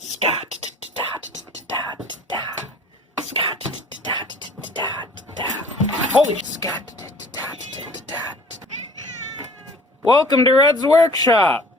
Scott. Holy Scott. Welcome to Red's Workshop.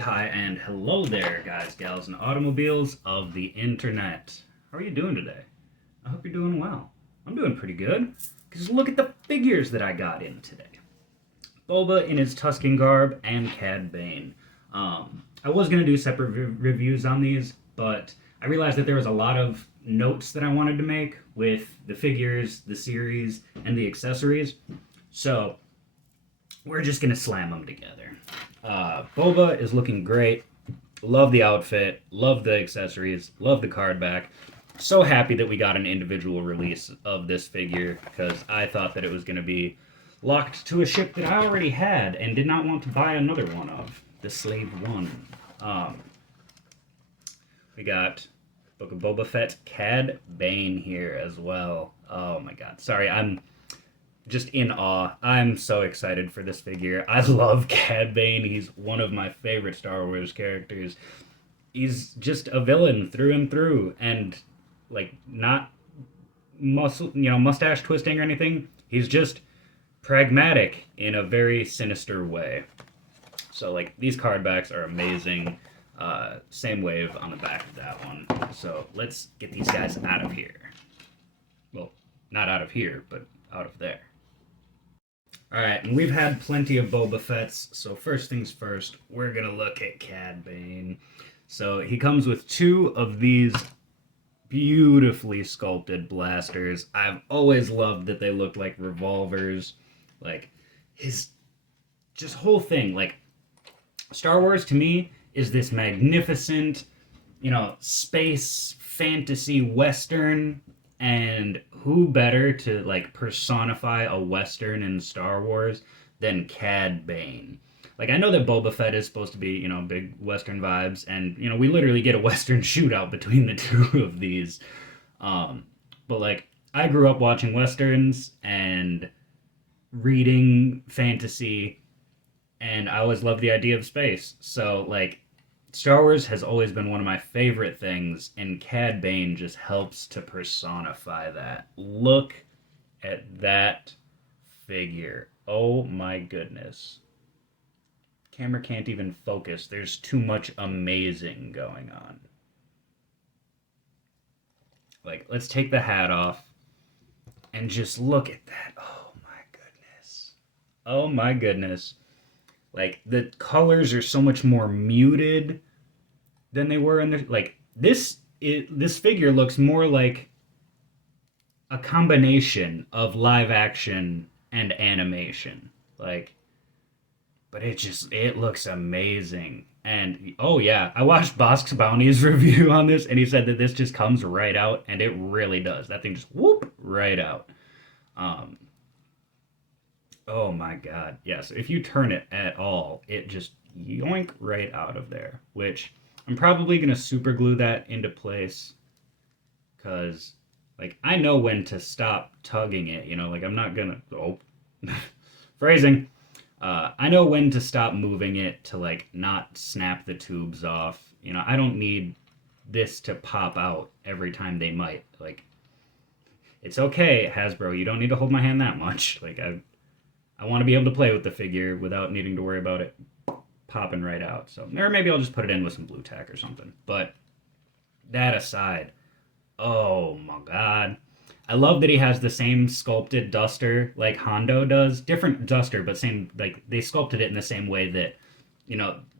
Hi and hello there, guys, gals, and automobiles of the internet. How are you doing today? I hope you're doing well. I'm doing pretty good, because look at the figures that I got in today. Boba in his Tusken garb and Cad Bane. I was going to do separate reviews on these, but I realized that there was a lot of notes that I wanted to make with the figures, the series, and the accessories. So we're just going to slam them together. Boba is looking great. Love the outfit, love the accessories, love the card back. So happy that we got an individual release of this figure, because I thought that it was going to be locked to a ship that I already had and did not want to buy another one of, the Slave One. We got Book of Boba Fett Cad Bane here as well. Oh my god. Sorry, I'm just in awe. I'm so excited for this figure. I love Cad Bane. He's one of my favorite Star Wars characters. He's just a villain through and through, and like not mustache twisting or anything. He's just pragmatic in a very sinister way. So like these card backs are amazing. Same wave on the back of that one. So let's get these guys out of here. Well, not out of here, but out of there. Alright, and we've had plenty of Boba Fett's, so first things first, we're gonna look at Cad Bane. So he comes with two of these beautifully sculpted blasters. I've always loved that they look like revolvers. Like, his just whole thing, like, Star Wars to me is this magnificent, space fantasy western, and who better to like personify a western in Star Wars than Cad Bane? Like, I know that Boba Fett is supposed to be, big western vibes, and we literally get a western shootout between the two of these. But like, I grew up watching westerns and reading fantasy, and I always loved the idea of space. So like, Star Wars has always been one of my favorite things, and Cad Bane just helps to personify that. Look at that figure. Oh my goodness. Camera can't even focus. There's too much amazing going on. Like, let's take the hat off and just look at that. Oh my goodness. Oh my goodness. Like, the colors are so much more muted than they were in the... Like, this figure looks more like a combination of live action and animation. Like, but it looks amazing. And, oh yeah, I watched Bosk's Bounty's review on this, and he said that this just comes right out, and it really does. That thing just whoop right out. Oh my god, yes. If you turn it at all, it just yoink right out of there. Which, I'm probably going to super glue that into place. Because, like, I know when to stop tugging it, like, I'm not going to... Oh. Phrasing. I know when to stop moving it to, like, not snap the tubes off. I don't need this to pop out every time they might. Like, it's okay, Hasbro. You don't need to hold my hand that much. Like, I want to be able to play with the figure without needing to worry about it popping right out. So, or maybe I'll just put it in with some blue tack or something. But that aside, oh my god. I love that he has the same sculpted duster like Hondo does. Different duster, but same, like, they sculpted it in the same way that,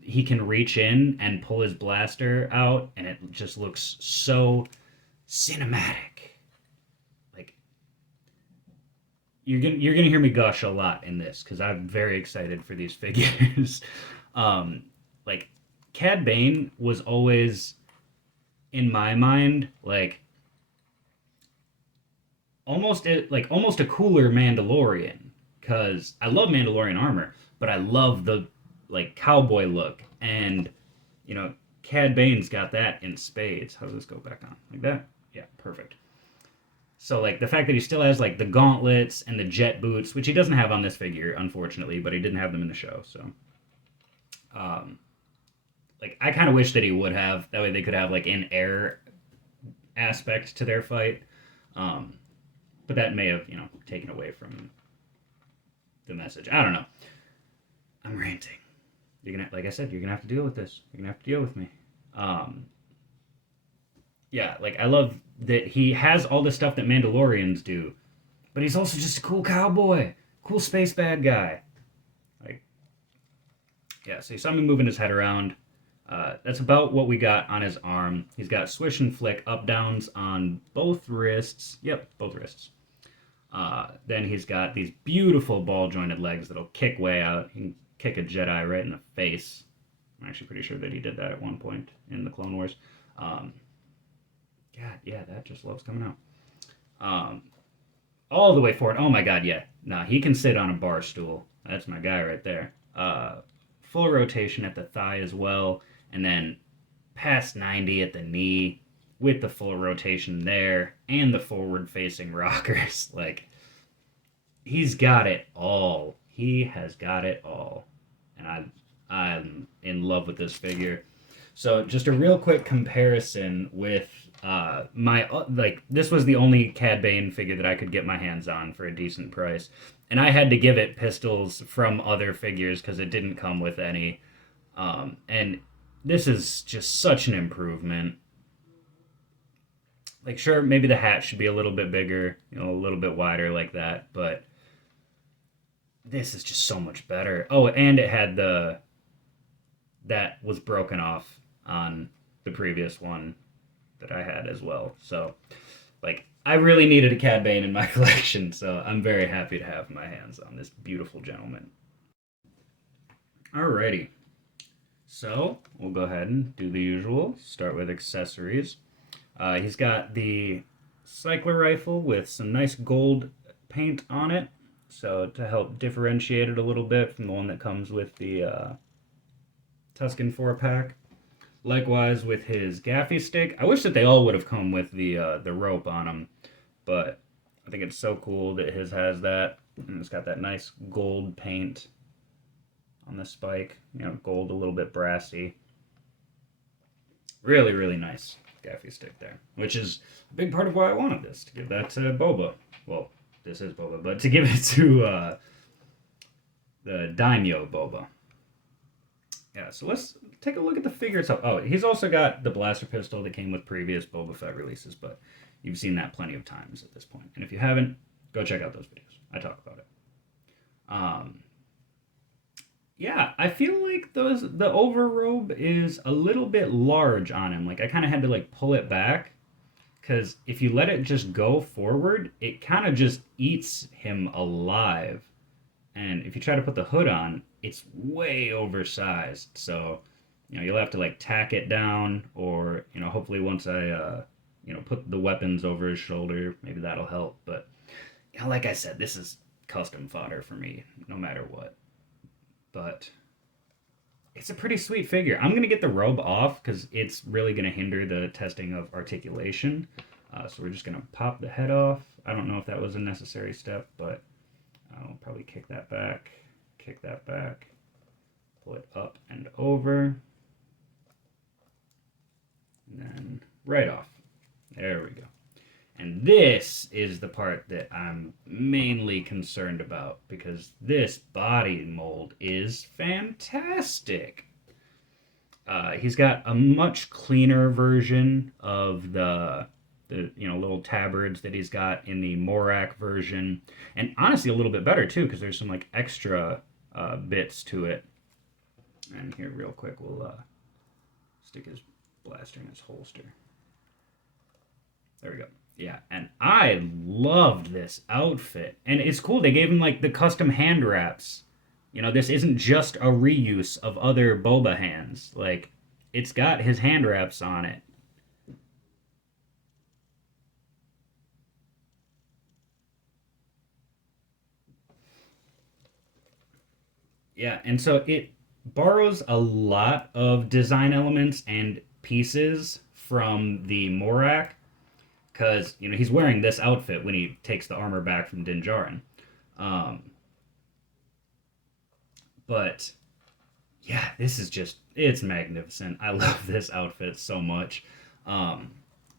he can reach in and pull his blaster out, and it just looks so cinematic. Like, you're gonna hear me gush a lot in this because I'm very excited for these figures. Like, Cad Bane was always in my mind like almost a cooler Mandalorian, because I love Mandalorian armor, but I love the like cowboy look, and Cad Bane's got that in spades. How does this go back on? Like that? Yeah, perfect. So, like, the fact that he still has, like, the gauntlets and the jet boots, which he doesn't have on this figure, unfortunately, but he didn't have them in the show, so. like I kind of wish that he would have. That way they could have like an air aspect to their fight. Um, but that may have taken away from the message. I don't know. I'm ranting. You're gonna, like I said, you're gonna have to deal with this. You're gonna have to deal with me. Um, yeah, like I love that he has all the stuff that Mandalorians do, but he's also just a cool cowboy, cool space bad guy. Like, yeah. So you saw me moving his head around. That's about what we got on his arm. He's got swish and flick up downs on both wrists. Yep, both wrists. Then he's got these beautiful ball jointed legs that'll kick way out. He can kick a Jedi right in the face. I'm actually pretty sure that he did that at one point in the Clone Wars. God, yeah, that just loves coming out. All the way forward. Oh my God, yeah. Nah, he can sit on a bar stool. That's my guy right there. Full rotation at the thigh as well, and then past 90 at the knee with the full rotation there and the forward facing rockers. Like, he's got it all. He has got it all. And I'm in love with this figure. So just a real quick comparison with this was the only Cad Bane figure that I could get my hands on for a decent price. And I had to give it pistols from other figures because it didn't come with any. And this is just such an improvement. Like, sure, maybe the hat should be a little bit bigger, a little bit wider like that, but this is just so much better. Oh, and it had that was broken off on the previous one that I had as well. So, like, I really needed a Cad Bane in my collection, so I'm very happy to have my hands on this beautiful gentleman. Alrighty. So, we'll go ahead and do the usual. Start with accessories. He's got the cycler rifle with some nice gold paint on it, so to help differentiate it a little bit from the one that comes with the Tusken 4-pack. Likewise with his gaffy stick. I wish that they all would have come with the rope on them, but I think it's so cool that his has that. And it's got that nice gold paint on the spike. Gold, a little bit brassy. Really, really nice gaffy stick there, which is a big part of why I wanted this, to give that to Boba. Well, this is Boba, but to give it to the Daimyo Boba. Yeah, so let's take a look at the figure itself. Oh, he's also got the blaster pistol that came with previous Boba Fett releases, but you've seen that plenty of times at this point. And if you haven't, go check out those videos. I talk about it. Yeah, I feel like the overrobe is a little bit large on him. Like, I kind of had to, like, pull it back, because if you let it just go forward, it kind of just eats him alive. And if you try to put the hood on, it's way oversized. So, you'll have to, like, tack it down, or, hopefully once I, put the weapons over his shoulder, maybe that'll help. But, like I said, this is custom fodder for me, no matter what. But it's a pretty sweet figure. I'm going to get the robe off because it's really going to hinder the testing of articulation. So we're just going to pop the head off. I don't know if that was a necessary step, but I'll probably kick that back, pull it up and over, and then right off. There we go. And this is the part that I'm mainly concerned about, because this body mold is fantastic. He's got a much cleaner version of the little tabards that he's got in the Morak version, and honestly a little bit better too, because there's some like extra bits to it. And here, real quick, we'll stick his blaster in his holster. There we go. Yeah, and I loved this outfit. And it's cool, they gave him like the custom hand wraps. This isn't just a reuse of other Boba hands. Like, it's got his hand wraps on it. Yeah, and so it borrows a lot of design elements and pieces from the Morak, because he's wearing this outfit when he takes the armor back from Din Djarin. But yeah, this is just it's magnificent. I love this outfit so much.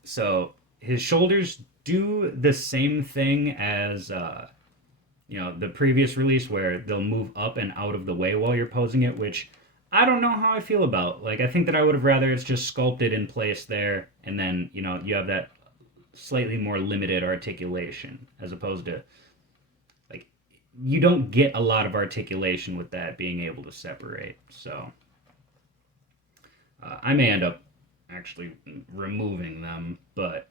So his shoulders do the same thing as the previous release where they'll move up and out of the way while you're posing it, which I don't know how I feel about. Like I think that I would have rather it's just sculpted in place there, and then you have that slightly more limited articulation as opposed to like you don't get a lot of articulation with that being able to separate. So I may end up actually removing them, but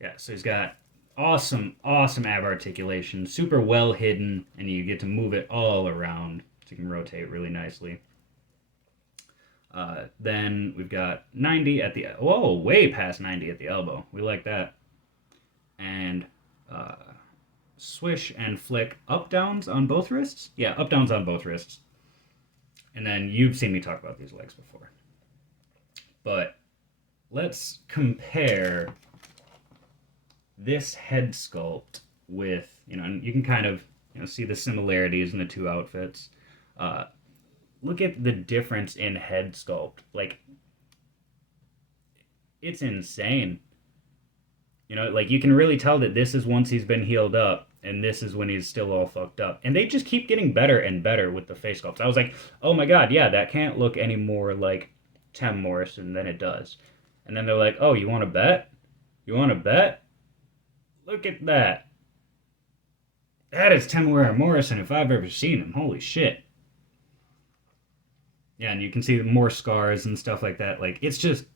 yeah. So he's got awesome, awesome ab articulation, super well hidden, and you get to move it all around, so you can rotate really nicely. Then we've got 90 at the way past 90 at the elbow. We like that, and swish and flick up downs on both wrists. Yeah, up downs on both wrists. And then you've seen me talk about these legs before, but let's compare this head sculpt with, and you can kind of see the similarities in the two outfits. Look at the difference in head sculpt. Like, it's insane. Like you can really tell that this is once he's been healed up, and this is when he's still all fucked up. And they just keep getting better and better with the face sculpts. I was like, oh my god, yeah, that can't look any more like Tim Morrison than it does. And then they're like, oh, you want to bet? You want to bet? Look at that. That is Temuera Morrison if I've ever seen him. Holy shit. Yeah, and you can see more scars and stuff like that. Like, it's just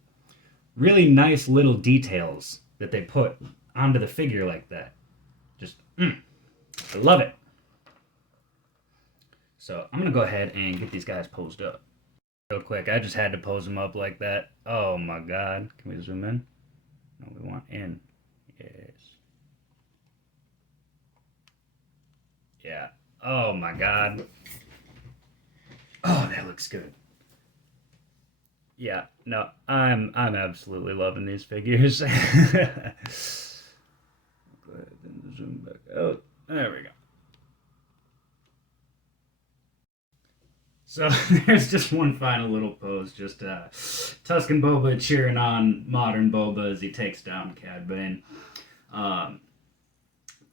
really nice little details that they put onto the figure like that. Just, I love it. So, I'm going to go ahead and get these guys posed up. Real quick, I just had to pose them up like that. Oh my god. Can we zoom in? No, we want in. Yes. Yeah. Oh my god. Oh, that looks good. Yeah. No, I'm absolutely loving these figures. Go ahead and zoom back out. There we go. So there's just one final little pose, just Tusken Boba cheering on modern Boba as he takes down Cad Bane.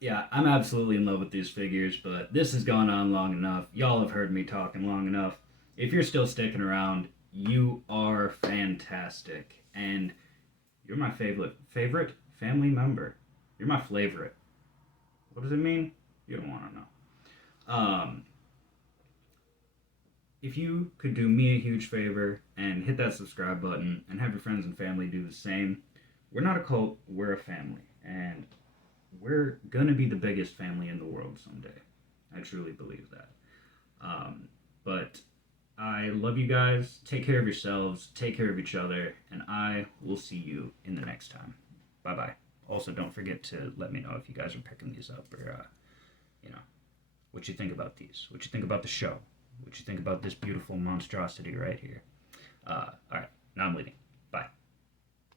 Yeah, I'm absolutely in love with these figures, but this has gone on long enough. Y'all have heard me talking long enough. If you're still sticking around, you are fantastic. And you're my favorite family member. You're my favorite. What does it mean? You don't want to know. If you could do me a huge favor and hit that subscribe button and have your friends and family do the same, we're not a cult, we're a family. And we're going to be the biggest family in the world someday. I truly believe that. But I love you guys. Take care of yourselves. Take care of each other. And I will see you in the next time. Bye-bye. Also, don't forget to let me know if you guys are picking these up or, what you think about these. What you think about the show. What you think about this beautiful monstrosity right here. All right. Now I'm leaving.